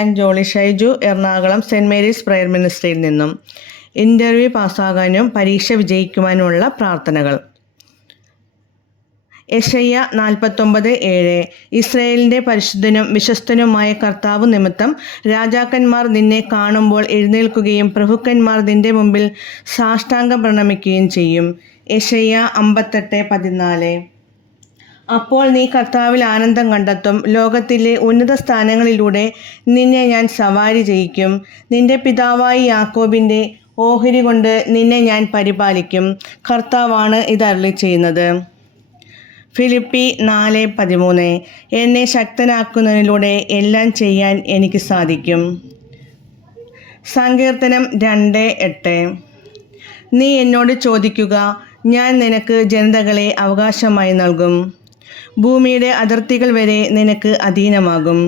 ഞാൻ Jolly Shaiju Ernakulam saint Mary's prayer മിനിസ്ട്രിയിൽ നിന്നും. Interview പാസ്സാകാനും പരീക്ഷ വിജയിക്കുവാനുമുള്ള പ്രാർത്ഥനകൾ. യഷയ്യ നാൽപ്പത്തൊമ്പത് ഏഴ്. ഇസ്രയേലിന്റെ പരിശുദ്ധനും വിശ്വസ്തനുമായ കർത്താവ് നിമിത്തം രാജാക്കന്മാർ നിന്നെ കാണുമ്പോൾ എഴുന്നേൽക്കുകയും പ്രഭുക്കന്മാർ നിന്റെ മുമ്പിൽ സാഷ്ടാംഗം പ്രണമിക്കുകയും ചെയ്യും. യഷയ്യ അമ്പത്തെട്ട് പതിനാല്. അപ്പോൾ നീ കർത്താവിൽ ആനന്ദം കണ്ടെത്തും. ലോകത്തിലെ ഉന്നത സ്ഥാനങ്ങളിലൂടെ നിന്നെ ഞാൻ സവാരി ചെയ്യിക്കും. നിന്റെ പിതാവായി യാക്കോബിന്റെ ഓഹരി കൊണ്ട് നിന്നെ ഞാൻ പരിപാലിക്കും. കർത്താവാണ് ഇത് ചെയ്യുന്നത് ഫിലിപ്പി നാല് പതിമൂന്ന്. എന്നെ ശക്തനാക്കുന്നതിലൂടെ എല്ലാം ചെയ്യാൻ എനിക്ക് സാധിക്കും. സങ്കീർത്തനം രണ്ട് എട്ട്. നീ എന്നോട് ചോദിക്കുക ഞാൻ നിനക്ക് ജനതകളെ അവകാശമായി നൽകും. ഭൂമിയുടെ അതിർത്തികൾ വരെ നിനക്ക് അധീനമാകും.